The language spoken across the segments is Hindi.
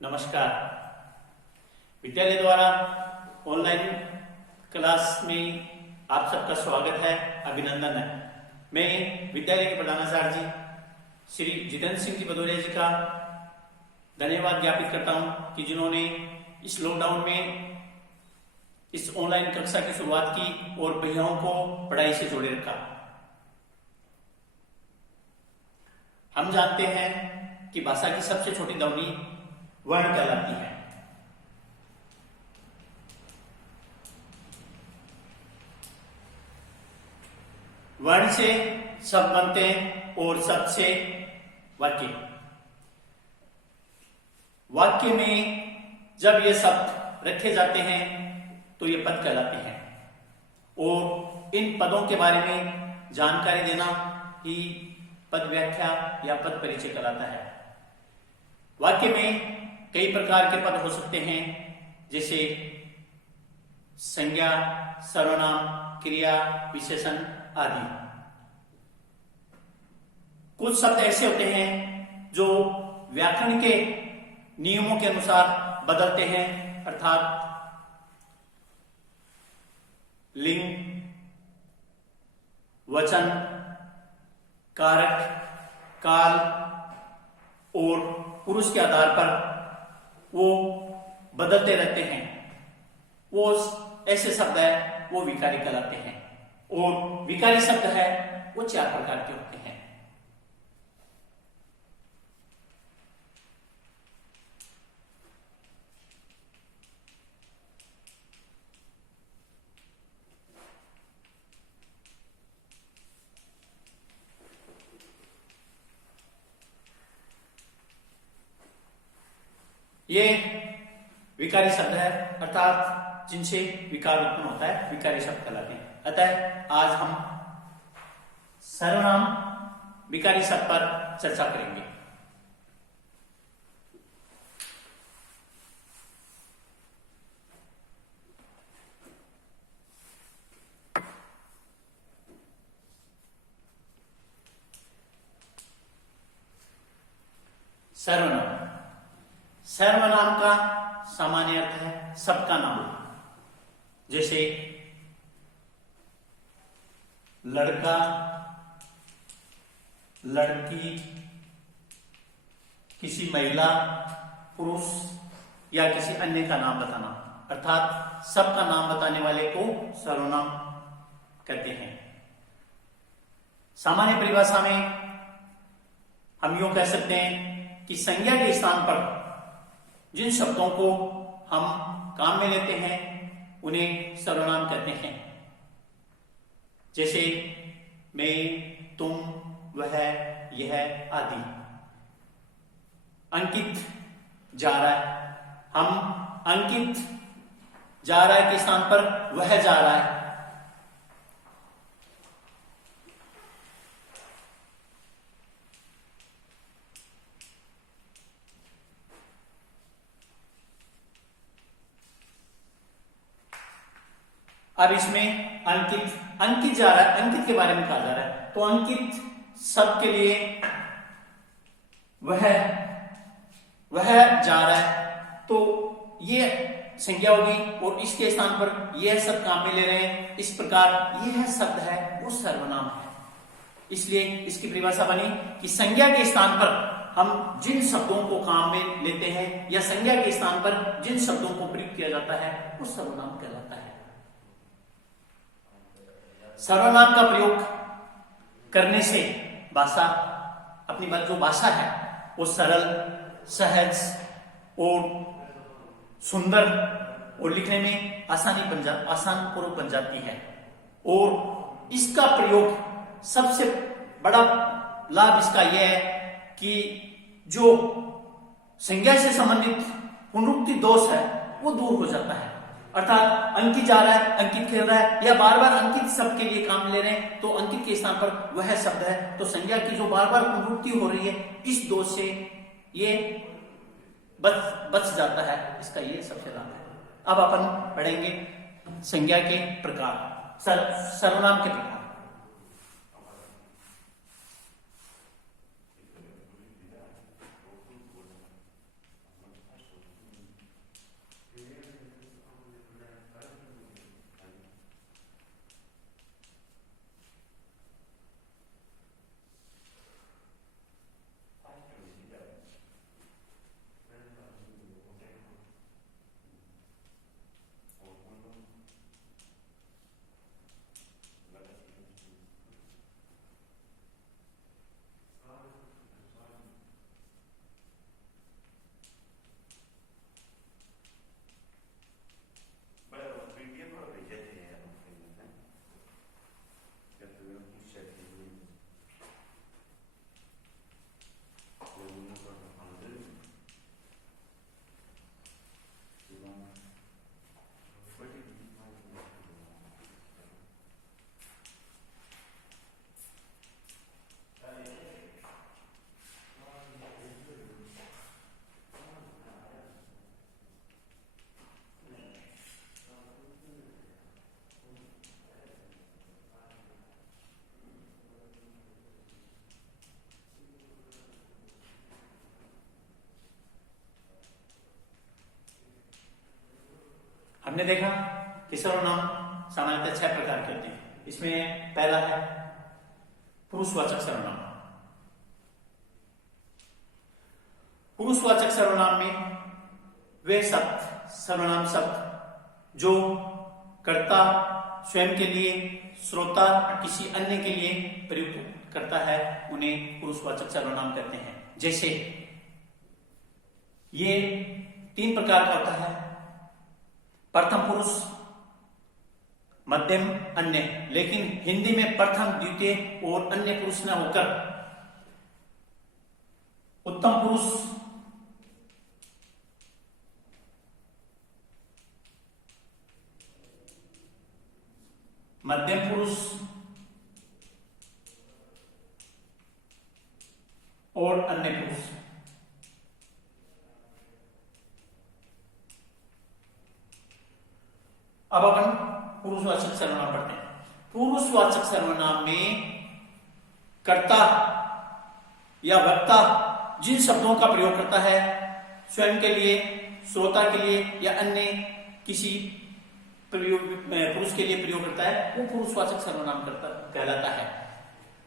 नमस्कार। विद्यालय द्वारा ऑनलाइन क्लास में आप सबका स्वागत है, अभिनंदन है। मैं विद्यालय के प्रधानाचार्य जी श्री जितेंद्र सिंह जी भदौरिया जी का धन्यवाद ज्ञापित करता हूं कि जिन्होंने इस लॉकडाउन में इस ऑनलाइन कक्षा की शुरुआत की और भैयाओं को पढ़ाई से जोड़े रखा। हम जानते हैं कि भाषा की सबसे छोटी ध्वनि वर्ण कहलाती है। वर्ण से शब्द बनते हैं और शब्द से वाक्य। वाक्य में जब ये शब्द रखे जाते हैं तो ये पद कहलाते हैं और इन पदों के बारे में जानकारी देना ही पद व्याख्या या पद परिचय कहलाता है। वाक्य में कई प्रकार के पद हो सकते हैं, जैसे संज्ञा, सर्वनाम, क्रिया, विशेषण आदि। कुछ शब्द ऐसे होते हैं जो व्याकरण के नियमों के अनुसार बदलते हैं, अर्थात लिंग, वचन, कारक, काल और पुरुष के आधार पर वो बदलते रहते हैं। वो ऐसे शब्द है वो विकारी कहलाते हैं और विकारी शब्द है वो 4 प्रकार के होते हैं। ये विकारी शब्द है, अर्थात जिनसे विकार उत्पन्न होता है, विकारी शब्द कहलाते हैं। अतः आज हम सर्वनाम विकारी शब्द पर चर्चा करेंगे। सर्वनाम। सर्वनाम का सामान्य अर्थ है सबका नाम। जैसे लड़का, लड़की, किसी महिला, पुरुष या किसी अन्य का नाम बताना, अर्थात सबका नाम बताने वाले को सर्वनाम कहते हैं। सामान्य परिभाषा में हम यूं कह सकते हैं कि संज्ञा के स्थान पर जिन शब्दों को हम काम में लेते हैं उन्हें सर्वनाम कहते हैं। जैसे मैं, तुम, वह, यह आदि। अंकित जा रहा है, हम अंकित जा रहा है के स्थान पर वह जा रहा है। अब इसमें अंकित जा रहा है, अंकित के बारे में कहा जा रहा है, तो अंकित शब्द के लिए वह जा रहा है, तो ये संज्ञा होगी और इसके स्थान पर यह शब्द काम में ले रहे हैं। इस प्रकार यह शब्द है वो सर्वनाम है। इसलिए इसकी परिभाषा बनी कि संज्ञा के स्थान पर हम जिन शब्दों को काम में लेते हैं या संज्ञा के स्थान पर जिन शब्दों को प्रयोग किया जाता है वो सर्वनाम कहलाता है। सर्वनाम का प्रयोग करने से भाषा, अपनी जो भाषा है वो सरल, सहज और सुंदर और लिखने में आसान पूर्वक बन जाती है। और इसका प्रयोग सबसे बड़ा लाभ इसका यह है कि जो संज्ञा से संबंधित पुनरुक्ति दोष है वो दूर हो जाता है। अर्थात अंकित जा रहा है, अंकित खेल रहा है या बार बार अंकित शब्द के लिए काम ले रहे हैं, तो अंकित के स्थान पर वह शब्द है, तो संज्ञा की जो बार बार पुनरुक्ति हो रही है इस दोष से ये बच जाता है। इसका ये सबसे लाभ है। अब अपन पढ़ेंगे संज्ञा के प्रकार, सर्वनाम के प्रकार। हमने देखा कि सर्वनाम सामान्यतः 6 प्रकार के होते हैं। इसमें पहला है पुरुषवाचक सर्वनाम। पुरुषवाचक सर्वनाम में वे शब्द, सर्वनाम शब्द जो कर्ता स्वयं के लिए, श्रोता किसी अन्य के लिए प्रयुक्त करता है, उन्हें पुरुषवाचक सर्वनाम कहते हैं। जैसे ये 3 प्रकार का होता है, प्रथम पुरुष, मध्यम, अन्य। लेकिन हिंदी में प्रथम, द्वितीय और अन्य पुरुष न होकर उत्तम पुरुष, मध्यम पुरुष और अन्य पुरुष। अब अपन पुरुषवाचक सर्वनाम पढ़ते हैं। पुरुषवाचक सर्वनाम में कर्ता या वक्ता जिन शब्दों का प्रयोग करता है स्वयं के लिए, श्रोता के लिए या अन्य किसी पुरुष के लिए प्रयोग करता है, वो पुरुषवाचक सर्वनाम कहलाता है।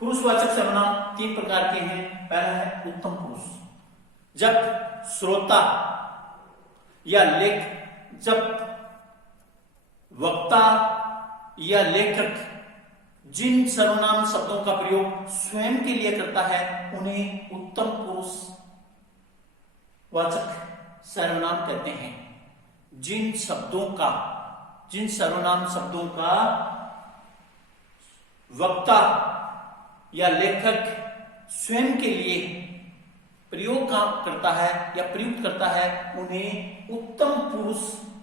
पुरुषवाचक सर्वनाम 3 प्रकार के हैं। पहला है उत्तम पुरुष। जब श्रोता या जब वक्ता या लेखक जिन सर्वनाम शब्दों का प्रयोग स्वयं के लिए करता है, उन्हें उत्तम पुरुष वाचक सर्वनाम कहते हैं। जिन सर्वनाम शब्दों का वक्ता या लेखक स्वयं के लिए प्रयोग करता है या प्रयुक्त करता है, उन्हें उत्तम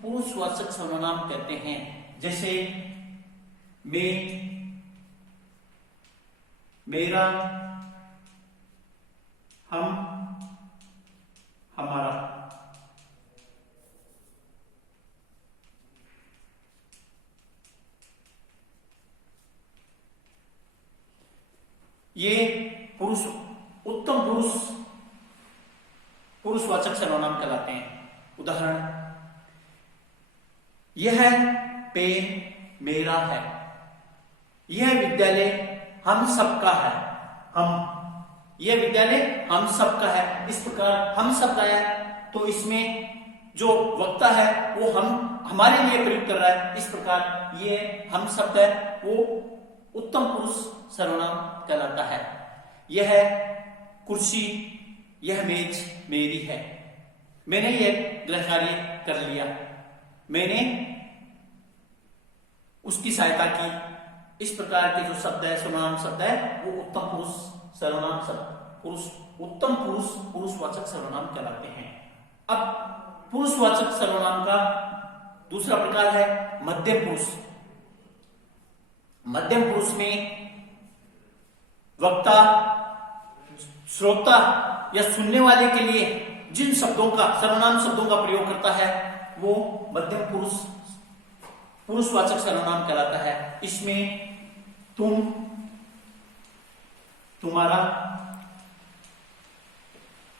पुरुषवाचक सर्वनाम कहते हैं। जैसे मैं, मेरा, हम, हमारा। ये उत्तम पुरुषवाचक सर्वनाम कहलाते हैं। उदाहरण, यह पेन मेरा है, यह विद्यालय हम सबका है। यह विद्यालय हम सबका है। इस प्रकार हम सबका है, तो इसमें जो वक्ता है वो हमारे लिए प्रयुक्त कर रहा है। इस प्रकार ये हम शब्द है वो उत्तम पुरुष सर्वनाम कहलाता है। यह कुर्सी, यह मेज मेरी है। मैंने यह गृह कार्य कर लिया, मैंने उसकी सहायता की। इस प्रकार के जो शब्द है, सर्वनाम शब्द है, वो उत्तम पुरुष सर्वनाम शब्द, उत्तम पुरुषवाचक सर्वनाम कहलाते हैं। अब पुरुषवाचक सर्वनाम का दूसरा प्रकार है मध्यम पुरुष। मध्यम पुरुष में वक्ता, श्रोता या सुनने वाले के लिए जिन शब्दों का, सर्वनाम शब्दों का प्रयोग करता है, वो मध्यम पुरुषवाचक सर्वनाम कहलाता है। इसमें तुम, तुम्हारा,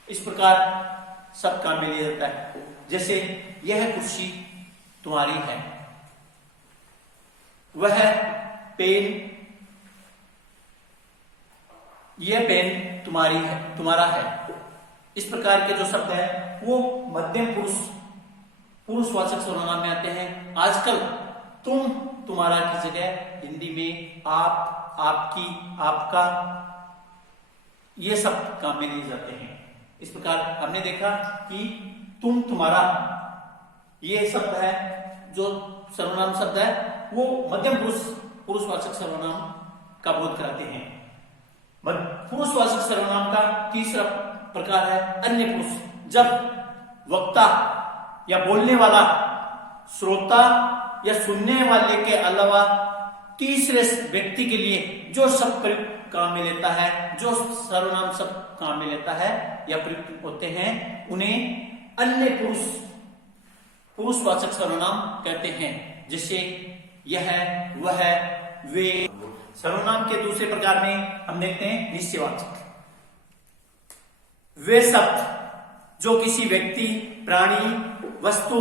इस प्रकार सब काम में लिया जाता है। जैसे यह कुर्सी तुम्हारी है, वह पेन, यह पेन तुम्हारा है। इस प्रकार के जो शब्द है वो मध्यम पुरुषवाचक सर्वनाम में आते हैं। आजकल तुम, तुम्हारा की जगह हिंदी में आप, आपकी, आपका, ये शब्द काम में लिए जाते हैं। इस प्रकार हमने देखा कि तुम, तुम्हारा, ये शब्द है जो सर्वनाम शब्द है, वो मध्यम पुरुषवाचक सर्वनाम का बोध कराते हैं। पुरुषवाचक सर्वनाम का तीसरा प्रकार है अन्य पुरुष। जब वक्ता या बोलने वाला, श्रोता या सुनने वाले के अलावा तीसरे व्यक्ति के लिए जो शब्द प्रयुक्त काम में लेता है, जो सर्वनाम शब्द काम में लेता है या प्रयुक्त होते हैं, उन्हें अन्य पुरुषवाचक सर्वनाम कहते हैं। जैसे यह, वह, वे। सर्वनाम के दूसरे प्रकार में हम देखते हैं निश्चयवाचक। वे शब्द जो किसी व्यक्ति, प्राणी, वस्तु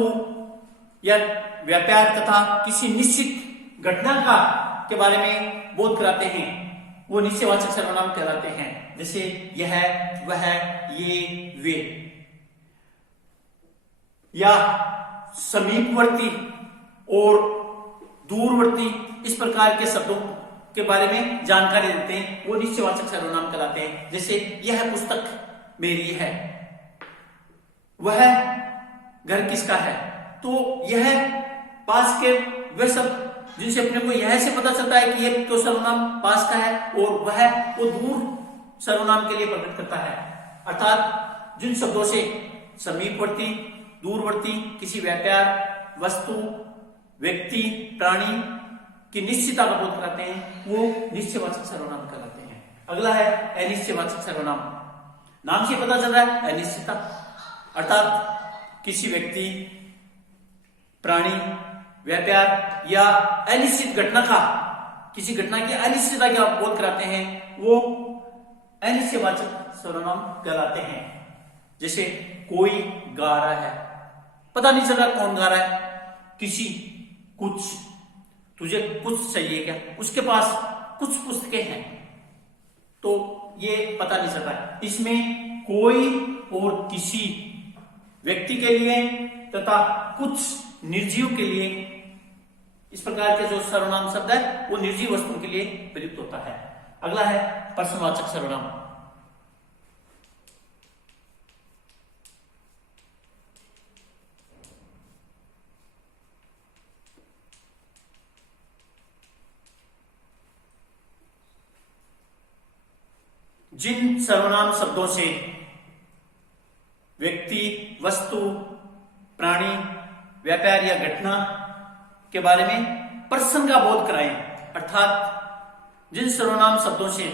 या व्यापार तथा किसी निश्चित घटना का के बारे में बोध कराते हैं वो निश्चयवाचक सर्वनाम कहलाते हैं। जैसे यह, वह, ये, वे। या समीपवर्ती और दूरवर्ती इस प्रकार के शब्दों के बारे में जानकारी देते हैं वो निश्चयवाचक सर्वनाम कहलाते हैं। जैसे यह पुस्तक मेरी है, वह घर किसका है। तो यह पास के वे शब्द जिनसे अपने को यह से पता चलता है कि यह तो सर्वनाम पास का है, और वह वो दूर सर्वनाम के लिए प्रकट करता है। अर्थात जिन शब्दों से समीपवर्ती, दूरवर्ती किसी व्यापार, वस्तु, व्यक्ति, प्राणी की निश्चितता का बोध कराते हैं वो निश्चयवाचक सर्वनाम कहलाते हैं। अगला है अनिश्चयवाचक सर्वनाम। नाम से पता चल रहा है अनिश्चितता, अर्थात किसी व्यक्ति, प्राणी, व्यापार या अनिश्चित घटना का, किसी घटना की अनिश्चितता का बोध कराते हैं वो अनिश्चयवाचक सर्वनाम कहलाते हैं। जैसे कोई गा रहा है, पता नहीं चल रहा कौन गा रहा है। किसी, कुछ, तुझे कुछ चाहिए क्या, उसके पास कुछ पुस्तकें हैं, तो ये पता नहीं चल रहा है। इसमें कोई और किसी व्यक्ति के लिए तथा कुछ निर्जीव के लिए, इस प्रकार के जो सर्वनाम शब्द है वो निर्जीव वस्तुओं के लिए प्रयुक्त होता है। अगला है प्रश्नवाचक सर्वनाम। जिन सर्वनाम शब्दों से व्यक्ति, वस्तु, प्राणी, व्यापार या घटना के बारे में प्रश्न का बोध कराएं, अर्थात जिन सर्वनाम शब्दों से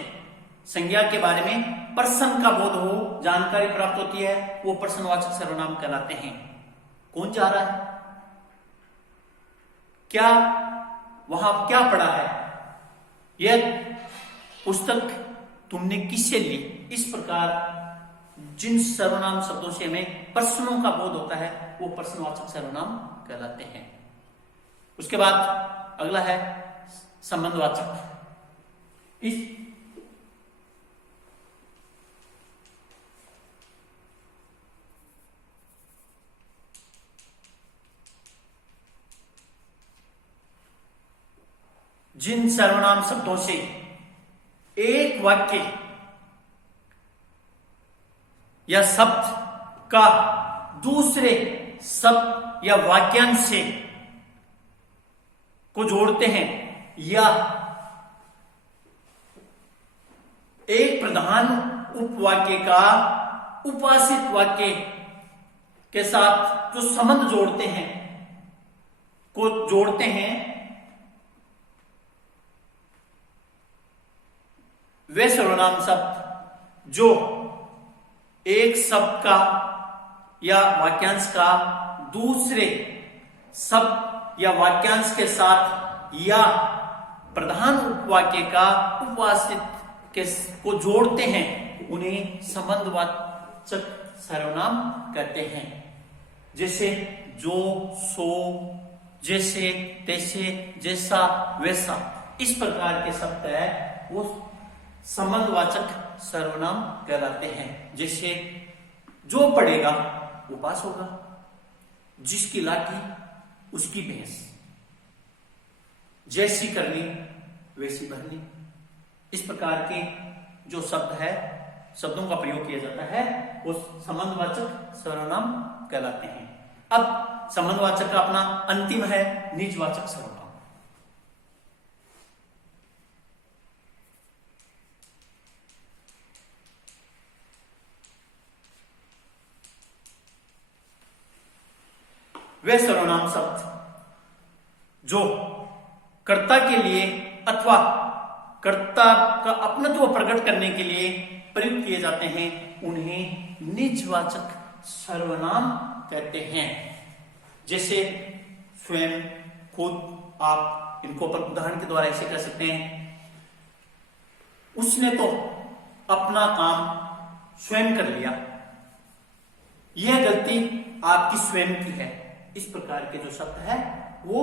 संज्ञा के बारे में प्रश्न का बोध हो, जानकारी प्राप्त होती है, वो प्रश्नवाचक सर्वनाम कहलाते हैं। कौन जा रहा है, क्या, वहां क्या पढ़ा है, यह पुस्तक तुमने किससे ली। इस प्रकार जिन सर्वनाम शब्दों से हमें प्रश्नों का बोध होता है वो प्रश्नवाचक सर्वनाम कहलाते हैं। उसके बाद अगला है संबंधवाचक। इस जिन सर्वनाम शब्दों से एक वाक्य या शब्द का दूसरे शब्द या वाक्यांश से को जोड़ते हैं, या एक प्रधान उपवाक्य का उपासित वाक्य के साथ जो संबंध जोड़ते हैं, को जोड़ते हैं, वे सर्वनाम शब्द जो एक शब्द का या वाक्यांश का दूसरे शब्द या वाक्यांश के साथ या प्रधान उपवाक्य का उपासित के को जोड़ते हैं, उन्हें संबंधवाचक सर्वनाम कहते हैं। जैसे जो, सो, जैसे, तैसे, जैसा, वैसा, इस प्रकार के शब्द है वो संबंधवाचक सर्वनाम कहलाते हैं। जैसे जो पढ़ेगा वो पास होगा, जिसकी लाठी उसकी भैंस, जैसी करनी वैसी भरनी, इस प्रकार के जो शब्द है, शब्दों का प्रयोग किया जाता है वो संबंधवाचक सर्वनाम कहलाते हैं। अब संबंधवाचक का अपना अंतिम है निजवाचक सर्वनाम। वे सर्वनाम शब्द जो कर्ता के लिए अथवा कर्ता का अपनत्व प्रकट करने के लिए प्रयुक्त किए जाते हैं, उन्हें निजवाचक सर्वनाम कहते हैं। जैसे स्वयं, खुद, आप, इनको अपन उदाहरण के द्वारा ऐसे कह सकते हैं, उसने तो अपना काम स्वयं कर लिया, यह गलती आपकी स्वयं की है। इस प्रकार के जो शब्द है वो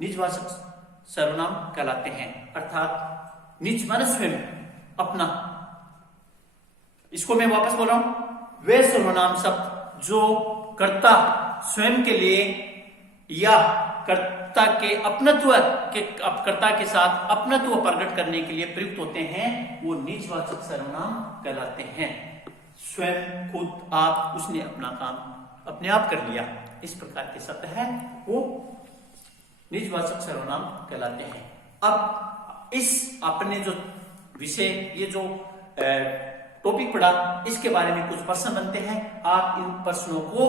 निजवाचक सर्वनाम कहलाते हैं। अर्थात निज माने स्वयं, अपना। इसको मैं वापस बोल रहा हूं, वे सर्वनाम शब्द जो कर्ता स्वयं के लिए या कर्ता के अपनत्व के कर्ता के साथ अपनत्व प्रकट करने के लिए प्रयुक्त होते हैं, वो निजवाचक सर्वनाम कहलाते हैं। स्वयं, खुद, आप, उसने अपना काम अपने आप कर लिया, इस प्रकार के शब्द है वो निजवाचक सर्वनाम कहलाते हैं। अब इस आपने जो विषय, ये जो टॉपिक पढ़ा, इसके बारे में कुछ प्रश्न बनते हैं। आप इन प्रश्नों को